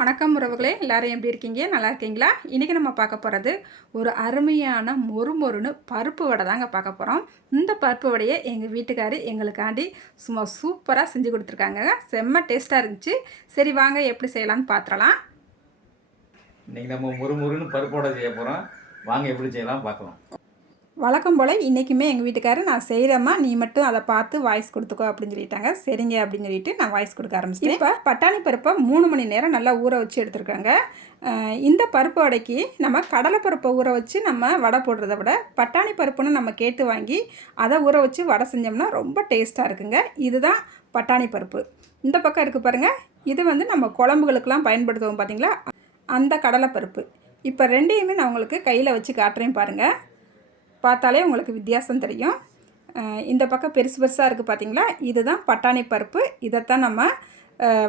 வணக்கம் உறவுகளே, எல்லாரும் எப்படி இருக்கீங்க? நல்லா இருக்கீங்களா? இன்றைக்கி நம்ம பார்க்க போகிறது ஒரு அருமையான மொறுமொறுன்னு பருப்பு வடை தாங்க பார்க்க போகிறோம். இந்த பருப்பு வடையை எங்கள் வீட்டுக்காரி எங்களுக்காண்டி சும்மா சூப்பராக செஞ்சு கொடுத்துருக்காங்க. செம்ம டேஸ்ட்டாக இருந்துச்சு. சரி வாங்க எப்படி செய்யலான்னு பார்த்துடலாம். இன்றைக்கி நம்ம மொறுமொறுன்னு பருப்பு வடை செய்ய போகிறோம். வாங்க எப்படி செய்யலாம் பார்க்கலாம். வழக்கம் போல் இன்றைக்குமே எங்கள் வீட்டுக்காரர் நான் செய்கிறேம்மா, நீ மட்டும் அதை பார்த்து வாய்ஸ் கொடுத்துக்கோ அப்படின்னு சொல்லிட்டாங்க. சரிங்க அப்படின்னு சொல்லிட்டு நான் வாய்ஸ் கொடுக்க ஆரம்பிச்சிட்டேன். இப்போ பட்டாணி பருப்பை 3 மணி நேரம் நல்லா ஊற வச்சு எடுத்துருக்காங்க. இந்த பருப்பு வடைக்கு நம்ம கடலைப்பருப்பை ஊற வச்சு நம்ம வடை போடுறத விட பட்டாணி பருப்புன்னு நம்ம கேட்டு வாங்கி அதை ஊற வச்சு வடை செஞ்சோம்னா ரொம்ப டேஸ்ட்டாக இருக்குங்க. இதுதான் பட்டாணி பருப்பு. இந்த பக்கம் இருக்குது பாருங்கள், இது வந்து நம்ம குழம்புகளுக்கெல்லாம் பயன்படுத்துவோம் பார்த்தீங்களா, அந்த கடலைப்பருப்பு. இப்போ ரெண்டையுமே நான் உங்களுக்கு கையில் வச்சு காட்டுறேன் பாருங்கள். பார்த்தாலே உங்களுக்கு வித்தியாசம் தெரியும். இந்த பக்கம் பெருசு பெருசாக இருக்குது பார்த்தீங்களா, இதுதான் பட்டாணி பருப்பு. இதைத்தான் நம்ம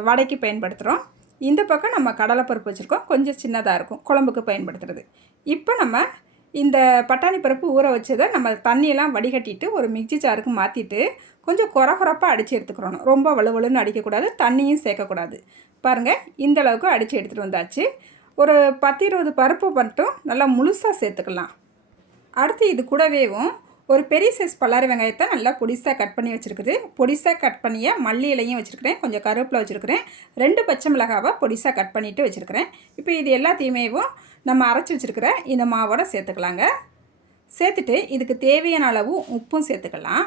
வடைக்கு பயன்படுத்துகிறோம். இந்த பக்கம் நம்ம கடலைப்பருப்பு வச்சுருக்கோம், கொஞ்சம் சின்னதாக இருக்கும் குழம்புக்கு பயன்படுத்துகிறது. இப்போ நம்ம இந்த பட்டாணி பருப்பு ஊற வச்சதை நம்ம தண்ணியெல்லாம் வடிகட்டிட்டு ஒரு மிக்சி ஜாருக்கு மாற்றிட்டு கொஞ்சம் குறகுறப்பாக அடித்து எடுத்துக்கிறோம். ரொம்ப வலுவலுன்னு அடிக்கக்கூடாது, தண்ணியும் சேர்க்கக்கூடாது. பாருங்கள், இந்த அளவுக்கு அடித்து எடுத்துகிட்டு வந்தாச்சு. ஒரு 10-20 பருப்பு மட்டும் நல்லா முழுசாக சேர்த்துக்கலாம். அடுத்து இது கூடவேவும் ஒரு பெரிய சைஸ் பல்லாரி வெங்காயத்தை நல்லா பொடிசாக கட் பண்ணி வச்சுருக்குது. பொடிசாக கட் பண்ணிய மல்லி இலையும் வச்சுருக்கிறேன், கொஞ்சம் கருவேப்பிலை வச்சுருக்கிறேன், 2 பச்சை மிளகாவை பொடிசாக கட் பண்ணிவிட்டு வச்சுருக்கிறேன். இப்போ இது எல்லாத்தையுமேவும் நம்ம அரைச்சி வச்சுருக்கிற இந்த மாவோட சேர்த்துக்கலாங்க. சேர்த்துட்டு இதுக்கு தேவையான அளவு உப்பும் சேர்த்துக்கலாம்.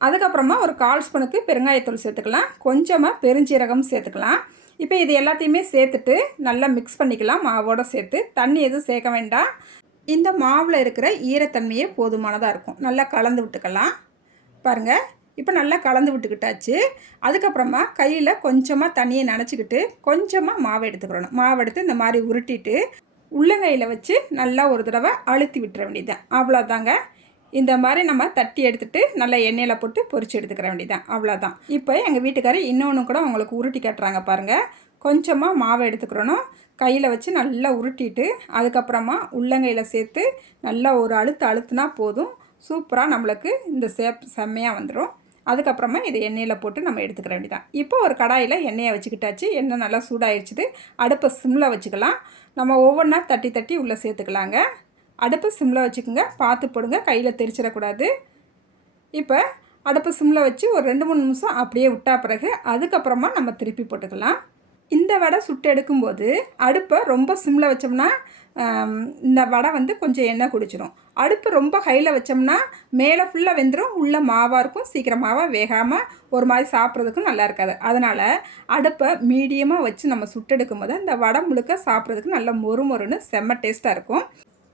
அதுக்கப்புறமா ஒரு 1/4 ஸ்பூனுக்கு பெருங்காயத்தூள் சேர்த்துக்கலாம், கொஞ்சமாக பெருஞ்சீரகம் சேர்த்துக்கலாம். இப்போ இது எல்லாத்தையுமே சேர்த்துட்டு நல்லா மிக்ஸ் பண்ணிக்கலாம். மாவோடு சேர்த்து தண்ணி எதுவும் சேர்க்க வேண்டாம். இந்த மாவில் இருக்கிற ஈரத்தன்மையே போதுமானதாக இருக்கும். நல்லா கலந்து விட்டுக்கலாம். பாருங்கள், இப்போ நல்லா கலந்து விட்டுக்கிட்டாச்சு. அதுக்கப்புறமா கையில் கொஞ்சமாக தண்ணியை நனைச்சிக்கிட்டு கொஞ்சமாக மாவை எடுத்துக்கிறணும். மாவை எடுத்து இந்த மாதிரி உருட்டிட்டு உள்ளங்கையில் வச்சு நல்லா ஒரு தடவை அழுத்தி விட்டுற வேண்டியதுதான். அவ்வளோதாங்க. இந்த மாதிரி நம்ம தட்டி எடுத்துகிட்டு நல்லா எண்ணெயில் போட்டு பொரிச்சு எடுத்துக்கிற வேண்டியதான். அவ்வளோதான். இப்போ எங்கள் வீட்டுக்காரர் இன்னொன்று கூட உங்களுக்கு உருட்டி காட்டுறாங்க பாருங்கள். கொஞ்சமாக மாவை எடுத்துக்கிறணும், கையில் வச்சு நல்லா உருட்டிட்டு அதுக்கப்புறமா உள்ளங்கையில் சேர்த்து நல்லா ஒரு அழுத்தினா போதும். சூப்பராக நம்மளுக்கு இந்த செம்மையாக வந்துடும். அதுக்கப்புறமா இதை எண்ணெயில் போட்டு நம்ம எடுத்துக்கிற வேண்டியதான். இப்போ ஒரு கடாயில் எண்ணெயை வச்சுக்கிட்டாச்சு. எண்ணெய் நல்லா சூடாகிடுச்சுது. அடுப்பை சிம்மில் வச்சுக்கலாம். நம்ம ஒவ்வொன்றா தட்டி தட்டி உள்ளே சேர்த்துக்கலாங்க. அடுப்பை சிம்மில் வச்சுக்கோங்க, பார்த்து போடுங்க, கையில் தெரிச்சிடக்கூடாது. இப்போ அடுப்பை சிம்மில் வச்சு ஒரு 2-3 நிமிஷம் அப்படியே விட்டா பிறகு அதுக்கப்புறமா நம்ம திருப்பி போட்டுக்கலாம். இந்த வடை சுட்டு எடுக்கும்போது அடுப்பை ரொம்ப சிம்மில் வச்சோம்னா இந்த வடை வந்து கொஞ்சம் எண்ணெய் குடிச்சிடும். அடுப்பு ரொம்ப ஹையில் வச்சோம்னா மேலே ஃபுல்லாக வெந்துடும், உள்ளே மாவாக இருக்கும், சீக்கிரமாக வேகாமல் ஒரு மாதிரி சாப்பிட்றதுக்கும் நல்லா இருக்காது. அதனால் அடுப்பை மீடியமாக வச்சு நம்ம சுட்டெடுக்கும் போது இந்த வடை முழுக்க சாப்பிட்றதுக்கு நல்லா மொறுமொறுன்னு செம்ம டேஸ்ட்டாக இருக்கும்.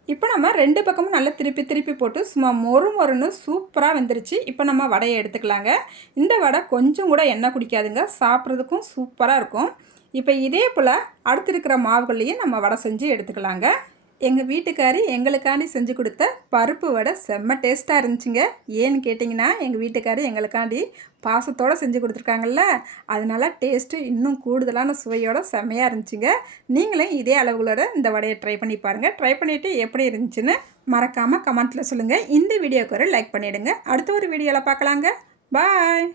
இப்போ நம்ம 2 பக்கமும் நல்லா திருப்பி போட்டு சும்மா மொறுமொறுன்னு சூப்பராக வெந்துருச்சு. இப்போ நம்ம வடையை எடுத்துக்கலாங்க. இந்த வடை கொஞ்சம் கூட எண்ணெய் குடிக்காதுங்க, சாப்பிட்றதுக்கும் சூப்பராக இருக்கும். இப்போ இதே போல் அடுத்து இருக்கிற மாவுகள்லையும் நம்ம வடை செஞ்சு எடுத்துக்கலாங்க. எங்கள் வீட்டுக்காரி எங்களுக்காண்டி செஞ்சு கொடுத்த பருப்பு வடை செம்ம டேஸ்ட்டாக இருந்துச்சுங்க. ஏன்னு கேட்டிங்கன்னா எங்கள் வீட்டுக்காரி எங்களுக்காண்டி பாசத்தோடு செஞ்சு கொடுத்துருக்காங்கல்ல, அதனால டேஸ்ட்டு இன்னும் கூடுதலான சுவையோடு செம்மையாக இருந்துச்சுங்க. நீங்களும் இதே அளவுகளோட இந்த வடையை ட்ரை பண்ணி பாருங்கள். ட்ரை பண்ணிவிட்டு எப்படி இருந்துச்சுன்னு மறக்காமல் கமெண்ட்டில் சொல்லுங்கள். இந்த வீடியோக்கு ஒரு லைக் பண்ணிவிடுங்க. அடுத்த ஒரு வீடியோவில் பார்க்கலாங்க. பாய்.